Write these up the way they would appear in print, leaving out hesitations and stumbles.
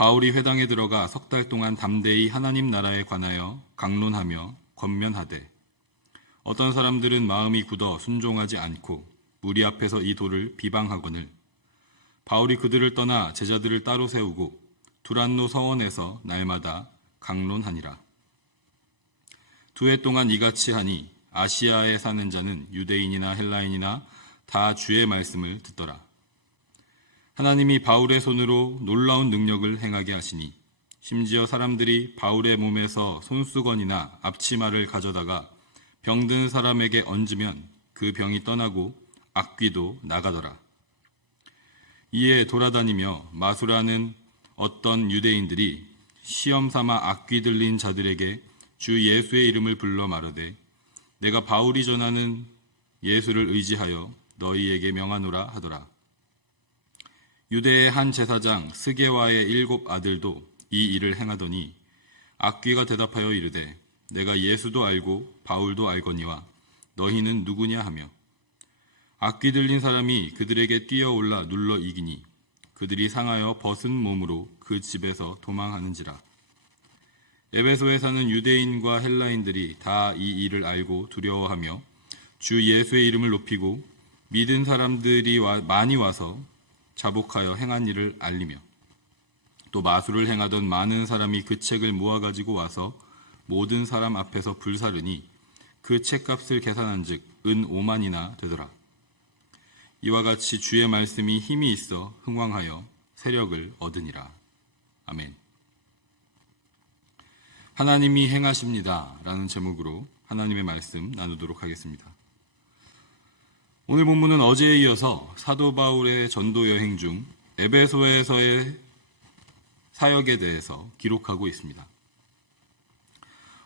바울이 회당에 들어가 석 달 동안 담대히 하나님 나라에 관하여 강론하며 권면하되 어떤 사람들은 마음이 굳어 순종하지 않고 무리 앞에서 이 도를 비방하거늘 바울이 그들을 떠나 제자들을 따로 세우고 두란노 서원에서 날마다 강론하니라. 2해 동안 이같이 하니 아시아에 사는 자는 유대인이나 헬라인이나 다 주의 말씀을 듣더라. 하나님이 바울의 손으로 놀라운 능력을 행하게 하시니 심지어 사람들이 바울의 몸에서 손수건이나 앞치마를 가져다가 병든 사람에게 얹으면 그 병이 떠나고 악귀도 나가더라. 이에 돌아다니며 마술하는 어떤 유대인들이 시험 삼아 악귀 들린 자들에게 주 예수의 이름을 불러 말하되 내가 바울이 전하는 예수를 의지하여 너희에게 명하노라 하더라. 유대의 한 제사장 스게와의 7 아들도 이 일을 행하더니 악귀가 대답하여 이르되 내가 예수도 알고 바울도 알거니와 너희는 누구냐 하며 악귀 들린 사람이 그들에게 뛰어올라 눌러 이기니 그들이 상하여 벗은 몸으로 그 집에서 도망하는지라. 에베소에 사는 유대인과 헬라인들이 다 이 일을 알고 두려워하며 주 예수의 이름을 높이고 믿은 사람들이 많이 와서 자복하여 행한 일을 알리며 또 마술을 행하던 많은 사람이 그 책을 모아가지고 와서 모든 사람 앞에서 불사르니 그 책값을 계산한 즉 은 5만이나 되더라. 이와 같이 주의 말씀이 힘이 있어 흥왕하여 세력을 얻으니라. 아멘. 하나님이 행하십니다 라는 제목으로 하나님의 말씀 나누도록 하겠습니다. 오늘 본문은 어제에 이어서 사도 바울의 전도 여행 중 에베소에서의 사역에 대해서 기록하고 있습니다.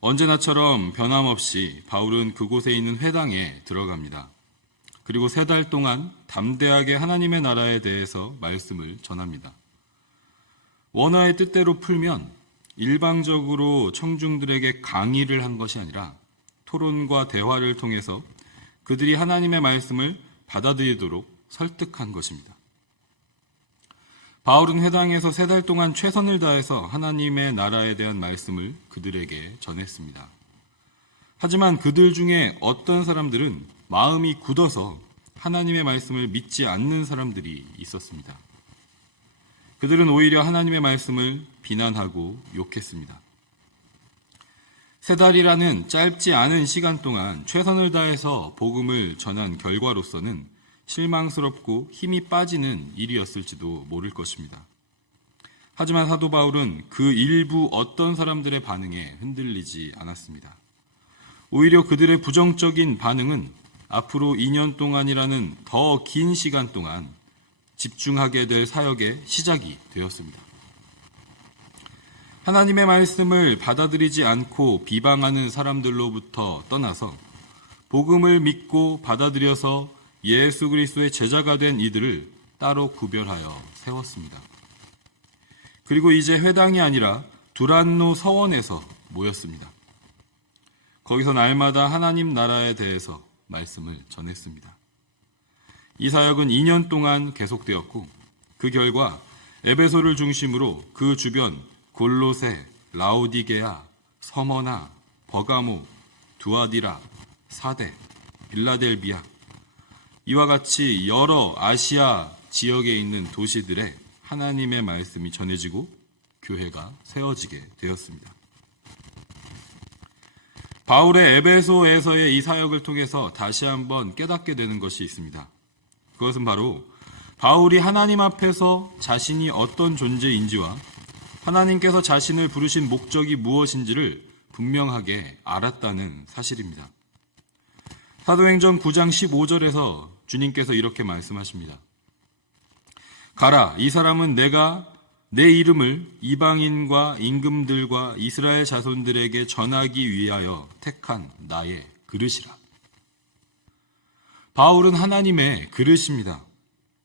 언제나처럼 변함없이 바울은 그곳에 있는 회당에 들어갑니다. 그리고 3달 동안 담대하게 하나님의 나라에 대해서 말씀을 전합니다. 원어의 뜻대로 풀면 일방적으로 청중들에게 강의를 한 것이 아니라 토론과 대화를 통해서 그들이 하나님의 말씀을 받아들이도록 설득한 것입니다. 바울은 회당에서 3달 동안 최선을 다해서 하나님의 나라에 대한 말씀을 그들에게 전했습니다. 하지만 그들 중에 어떤 사람들은 마음이 굳어서 하나님의 말씀을 믿지 않는 사람들이 있었습니다. 그들은 오히려 하나님의 말씀을 비난하고 욕했습니다. 3달이라는 짧지 않은 시간 동안 최선을 다해서 복음을 전한 결과로서는 실망스럽고 힘이 빠지는 일이었을지도 모를 것입니다. 하지만 사도 바울은 그 일부 어떤 사람들의 반응에 흔들리지 않았습니다. 오히려 그들의 부정적인 반응은 앞으로 2년 동안이라는 더 긴 시간 동안 집중하게 될 사역의 시작이 되었습니다. 하나님의 말씀을 받아들이지 않고 비방하는 사람들로부터 떠나서 복음을 믿고 받아들여서 예수 그리스도의 제자가 된 이들을 따로 구별하여 세웠습니다. 그리고 이제 회당이 아니라 두란노 서원에서 모였습니다. 거기서 날마다 하나님 나라에 대해서 말씀을 전했습니다. 이 사역은 2년 동안 계속되었고 그 결과 에베소를 중심으로 그 주변 골로새, 라오디게아, 서머나, 버가모, 두아디라, 사데, 빌라델비아 이와 같이 여러 아시아 지역에 있는 도시들에 하나님의 말씀이 전해지고 교회가 세워지게 되었습니다. 바울의 에베소에서의 이 사역을 통해서 다시 한번 깨닫게 되는 것이 있습니다. 그것은 바로 바울이 하나님 앞에서 자신이 어떤 존재인지와 하나님께서 자신을 부르신 목적이 무엇인지를 분명하게 알았다는 사실입니다. 사도행전 9장 15절에서 주님께서 이렇게 말씀하십니다. 가라, 이 사람은 내가 내 이름을 이방인과 임금들과 이스라엘 자손들에게 전하기 위하여 택한 나의 그릇이라. 바울은 하나님의 그릇입니다.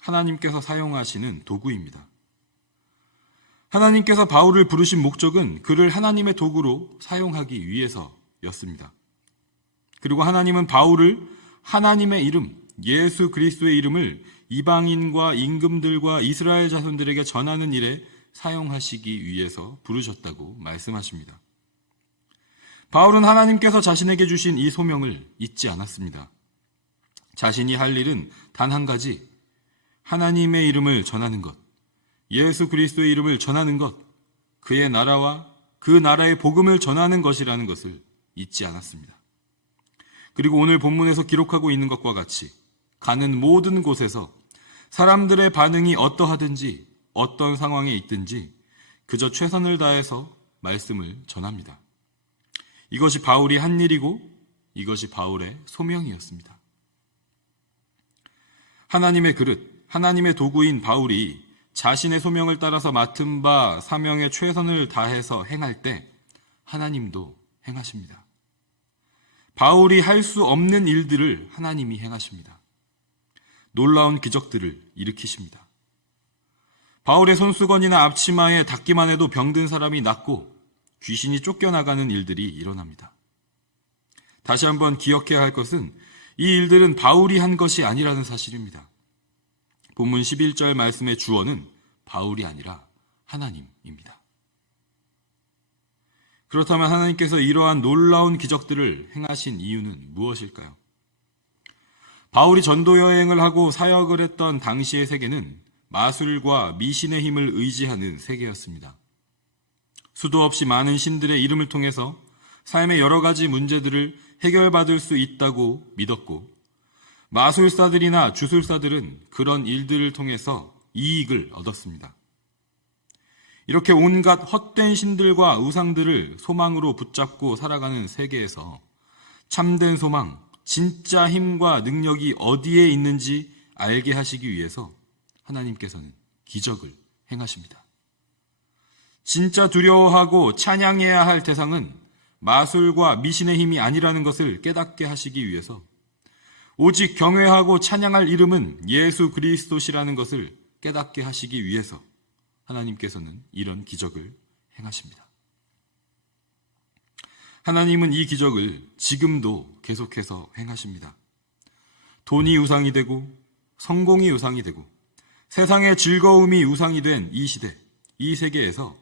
하나님께서 사용하시는 도구입니다. 하나님께서 바울을 부르신 목적은 그를 하나님의 도구로 사용하기 위해서였습니다. 그리고 하나님은 바울을 하나님의 이름, 예수 그리스도의 이름을 이방인과 임금들과 이스라엘 자손들에게 전하는 일에 사용하시기 위해서 부르셨다고 말씀하십니다. 바울은 하나님께서 자신에게 주신 이 소명을 잊지 않았습니다. 자신이 할 일은 단 한 가지, 하나님의 이름을 전하는 것, 예수 그리스도의 이름을 전하는 것, 그의 나라와 그 나라의 복음을 전하는 것이라는 것을 잊지 않았습니다. 그리고 오늘 본문에서 기록하고 있는 것과 같이 가는 모든 곳에서 사람들의 반응이 어떠하든지 어떤 상황에 있든지 그저 최선을 다해서 말씀을 전합니다. 이것이 바울이 한 일이고 이것이 바울의 소명이었습니다. 하나님의 그릇, 하나님의 도구인 바울이 자신의 소명을 따라서 맡은 바 사명에 최선을 다해서 행할 때 하나님도 행하십니다. 바울이 할 수 없는 일들을 하나님이 행하십니다. 놀라운 기적들을 일으키십니다. 바울의 손수건이나 앞치마에 닿기만 해도 병든 사람이 낫고 귀신이 쫓겨나가는 일들이 일어납니다. 다시 한번 기억해야 할 것은 이 일들은 바울이 한 것이 아니라는 사실입니다. 본문 11절 말씀의 주어는 바울이 아니라 하나님입니다. 그렇다면 하나님께서 이러한 놀라운 기적들을 행하신 이유는 무엇일까요? 바울이 전도 여행을 하고 사역을 했던 당시의 세계는 마술과 미신의 힘을 의지하는 세계였습니다. 수도 없이 많은 신들의 이름을 통해서 삶의 여러 가지 문제들을 해결받을 수 있다고 믿었고, 마술사들이나 주술사들은 그런 일들을 통해서 이익을 얻었습니다. 이렇게 온갖 헛된 신들과 우상들을 소망으로 붙잡고 살아가는 세계에서 참된 소망, 진짜 힘과 능력이 어디에 있는지 알게 하시기 위해서 하나님께서는 기적을 행하십니다. 진짜 두려워하고 찬양해야 할 대상은 마술과 미신의 힘이 아니라는 것을 깨닫게 하시기 위해서 오직 경외하고 찬양할 이름은 예수 그리스도시라는 것을 깨닫게 하시기 위해서 하나님께서는 이런 기적을 행하십니다. 하나님은 이 기적을 지금도 계속해서 행하십니다. 돈이 우상이 되고 성공이 우상이 되고 세상의 즐거움이 우상이 된 이 시대, 이 세계에서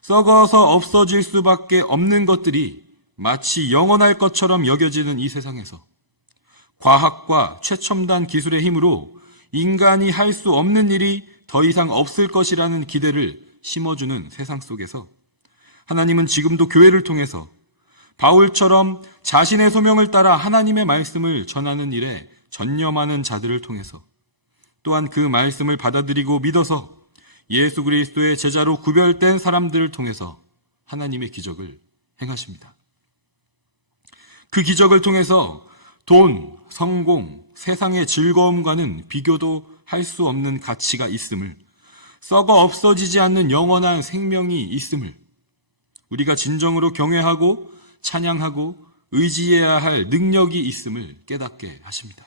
썩어서 없어질 수밖에 없는 것들이 마치 영원할 것처럼 여겨지는 이 세상에서 과학과 최첨단 기술의 힘으로 인간이 할 수 없는 일이 더 이상 없을 것이라는 기대를 심어주는 세상 속에서 하나님은 지금도 교회를 통해서 바울처럼 자신의 소명을 따라 하나님의 말씀을 전하는 일에 전념하는 자들을 통해서 또한 그 말씀을 받아들이고 믿어서 예수 그리스도의 제자로 구별된 사람들을 통해서 하나님의 기적을 행하십니다. 그 기적을 통해서 돈, 성공, 세상의 즐거움과는 비교도 할 수 없는 가치가 있음을, 썩어 없어지지 않는 영원한 생명이 있음을, 우리가 진정으로 경외하고 찬양하고 의지해야 할 능력이 있음을 깨닫게 하십니다.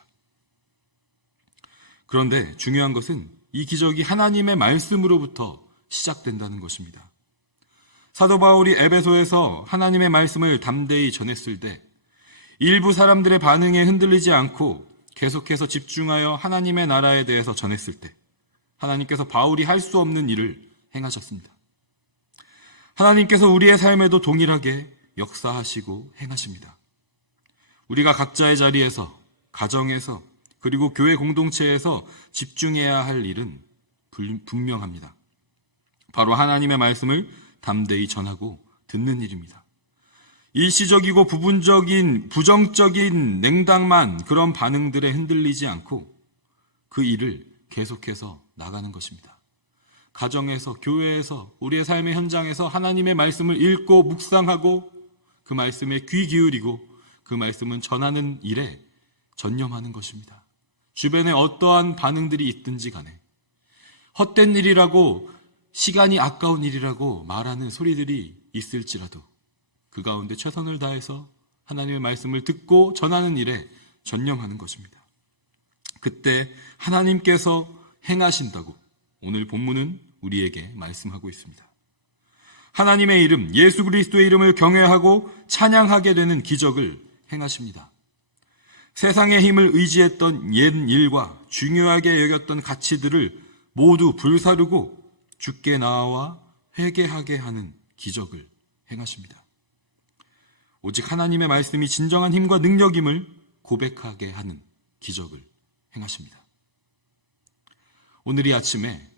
그런데 중요한 것은 이 기적이 하나님의 말씀으로부터 시작된다는 것입니다. 사도 바울이 에베소에서 하나님의 말씀을 담대히 전했을 때 일부 사람들의 반응에 흔들리지 않고 계속해서 집중하여 하나님의 나라에 대해서 전했을 때 하나님께서 바울이 할 수 없는 일을 행하셨습니다. 하나님께서 우리의 삶에도 동일하게 역사하시고 행하십니다. 우리가 각자의 자리에서, 가정에서, 그리고 교회 공동체에서 집중해야 할 일은 분명합니다. 바로 하나님의 말씀을 담대히 전하고 듣는 일입니다. 일시적이고 부정적인 냉담만 그런 반응들에 흔들리지 않고 그 일을 계속해서 나가는 것입니다. 가정에서, 교회에서, 우리의 삶의 현장에서 하나님의 말씀을 읽고 묵상하고 그 말씀에 귀 기울이고 그 말씀은 전하는 일에 전념하는 것입니다. 주변에 어떠한 반응들이 있든지 간에 헛된 일이라고, 시간이 아까운 일이라고 말하는 소리들이 있을지라도 그 가운데 최선을 다해서 하나님의 말씀을 듣고 전하는 일에 전념하는 것입니다. 그때 하나님께서 행하신다고 오늘 본문은 우리에게 말씀하고 있습니다. 하나님의 이름, 예수 그리스도의 이름을 경외하고 찬양하게 되는 기적을 행하십니다. 세상의 힘을 의지했던 옛 일과 중요하게 여겼던 가치들을 모두 불사르고 죽게 나와 회개하게 하는 기적을 행하십니다. 오직 하나님의 말씀이 진정한 힘과 능력임을 고백하게 하는 기적을 행하십니다. 오늘 이 아침에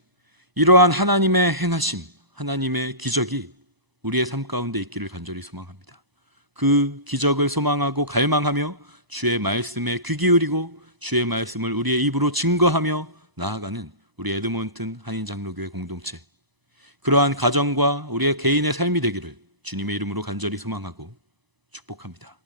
이러한 하나님의 행하심, 하나님의 기적이 우리의 삶 가운데 있기를 간절히 소망합니다. 그 기적을 소망하고 갈망하며 주의 말씀에 귀 기울이고 주의 말씀을 우리의 입으로 증거하며 나아가는 우리 에드몬튼 한인장로교회 공동체, 그러한 가정과 우리의 개인의 삶이 되기를 주님의 이름으로 간절히 소망하고 축복합니다.